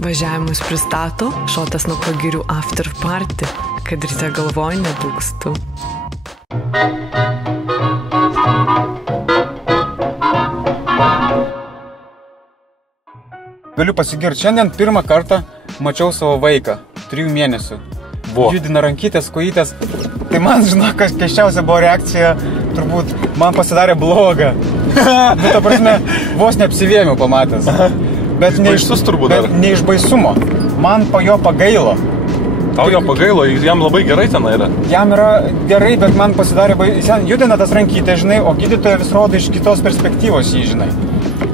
Važiavimus pristato Šotas nuo Pagirių after party, kad ryte galvoj nebūkstu. Galiu pasigirti, šiandien pirmą kartą mačiau savo vaiką, 3 mėnesių. Judina rankytės, kojytės. Tai man, žinok, kas keiščiausia buvo reakcija, turbūt man pasidarė bloga. Bet, ta prasme, vos neapsivėmiau pamatęs. Bet ne iš baisumo. Man po jo pagailo. Tau jo pagailo, jam labai gerai ten yra. Jam yra gerai, bet man pasidarė jis judina tas rankytės, žinai, o gydytoja vis rodo iš kitos perspektyvos jį, žinai.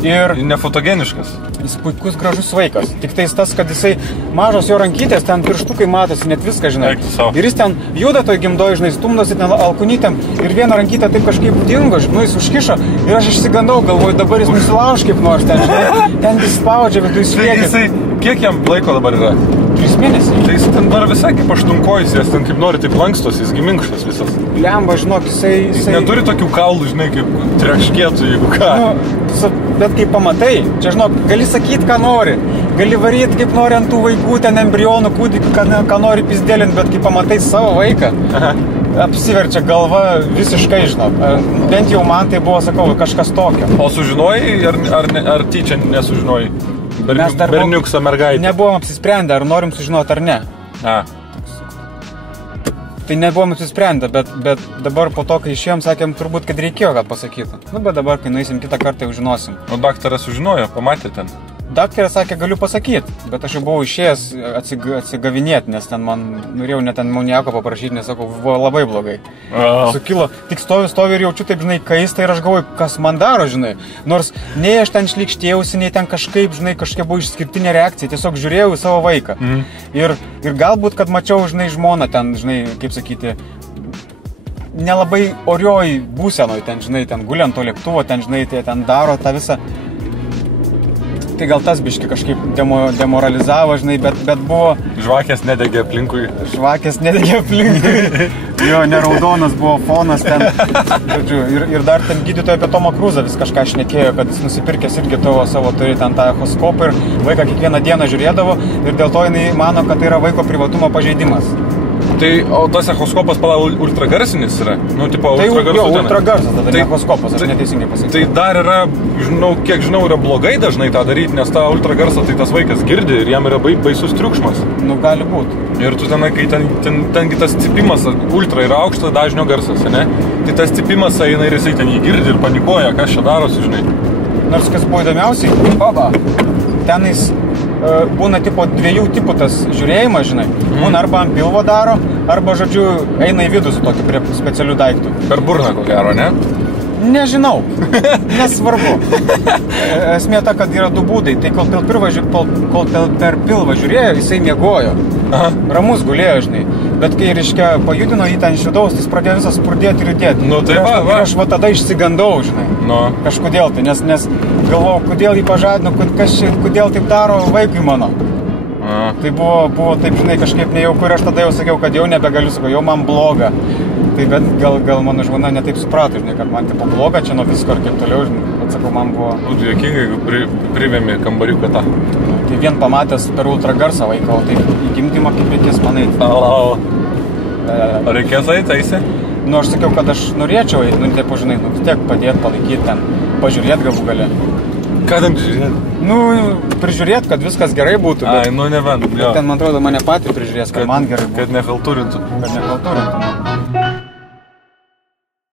Ir nefotogeniškas. Jis puikus, gražus vaikas. Tik tais tas, kad jisai mažos jo rankytės, ten pirštukai matosi, net viską, žinai. Ir jis ten juda toj gimdoj, žinai, stumdosi ten alkunytėm ir vieną rankytę taip kažkaip dingo, žinai, jis užkišo ir aš išsigandau, galvoju, dabar jis nusilauž kaip nors ten, žinai, ten jis spaudžia, bet jis slėgia. Kiek jam laiko dabar yra? 3 mėnesiai. Tai jis ten dar visai kaip aštunkojus, jis ten kaip nori taip lankstos, jis giminkštas visas. Lemba, žinok, jis neturi tokių kaulų, žinai, kaip trekškėtų, jeigu ką. Nu, bet kai pamatai, čia, žinok, gali sakyti, ką nori. Gali varyti, kaip nori ant tų vaikų, ten embrionų, kūdikių, ką nori pizdėlint, bet kai pamatai savo vaiką, apsiverčia galva visiškai, žinok. Bent jau man tai buvo, sakau, kažkas tokio. O sužinojai, ar tyčia nesužinojai? Berniuks ar mergaitė? Nebuvom apsisprendę, ar norim sužinoti ar ne. Tai nebuvom apsisprendę, bet dabar po to, kai išėjom, sakėm, turbūt, kad reikėjo, kad pasakytų. Nu, bet dabar, kai nueisim kitą kartą, jau žinosim. O daktaras sužinojo, pamatė ten? Daktaras sakė, galiu pasakyti, bet aš jau buvau išėjęs atsigavinėti, nes ten man norėjau net ten nieko paprašyti, nes sakau, buvo labai blogai. Sukilo, tik stovi ir jaučiu taip, žinai, kaista ir aš galvoju, kas man daro, žinai. Nors nei aš ten šlykštėjausi, nei ten kažkaip, žinai, kažkokia buvo išskirtinė reakcija, tiesiog žiūrėjau į savo vaiką. Ir galbūt, kad mačiau, žinai, žmoną ten, žinai, kaip sakyti, nelabai orioj būsenoj, ten, žinai, ten guliant to lėktuvo, ten, žinai, ten daro tą visą. Tai gal tas biški kažkaip demoralizavo, žinai, bet buvo... Žvakės nedegė aplinkui. Jo, neraudonas buvo fonas ten. Ir dar ten gydytoja apie Tomą Kruzą vis kažką šnekėjo, kad jis nusipirkęs irgi savo turi ten tą echoskopą ir vaiką kiekvieną dieną žiūrėdavo ir dėl to jinai mano, kad tai yra vaiko privatumo pažeidimas. Tai, o tas echoskopas ultragarsinis yra? Nu, tipo, ultragarsas, tada ne echoskopas, aš neteisingai pasakysiu. Tai dar yra, kiek žinau, yra blogai dažnai tą daryti, nes tą ultragarsą tai tas vaikas girdi ir jam yra baisus triukšmas. Nu, gali būti. Ir tu tenai, kai tengi tas cipimas, ultra yra aukštas dažnio garsas, ne? Tai tas cipimas eina ir jisai ten jį girdi ir panikuoja, kas čia darosi, žinai. Nors kas buvo įdomiausiai, tenais būna tipo 2 tipų tas žiūrėjimas, žinai. Būna arba ant pilvo daro, arba, žodžiu, eina į vidų su tokiu prie specialių daiktų. Per burną ko gero, ne? Nežinau. Nesvarbu. Esmė ta, kad yra 2 būdai. Tai kol per pilvą žiūrėjo, jisai miegojo. Ramus gulėjo, žinai. Bet kai, reiškia, pajudino jį ten iš vidaus, jis pradėjo visas spurdėti ir judėti. Nu, tai ir aš tada išsigandau, žinai. Kažkodėl tai, nes galvojau, kodėl jį pažadino, kodėl taip daro vaikui mano. Tai buvo taip, žinai, kažkaip nejauku ir aš tada jau sakiau, kad jau nebegaliu, sakau, jau man bloga. Tai bet gal mano žmona netaip suprato, žinai, kad man tipo bloga čia nuo visko ir kaip toliau, žinai. Bet sakau, man buvo... Būtų juokingai, jeigu privėmė kambariuką tą. Tai vien pamatęs per ultragarsą vaiką, o taip į gimdymą kaip reikės man eiti. O reikės eiti, eisi? Nu, aš sakiau, kad aš norėčiau eiti, nu, taip, žinai, vis tiek padėti, palaikyti ten, pažiūrėti galų gale. Ką ten prižiūrėti? Nu, prižiūrėti, kad viskas gerai būtų. Ai, nu, nebent, jo. Ten, man atrodo, mane patį prižiūrės, kad man gerai būtų. Kad nehaltūrintų. Kad nehaltūrintų.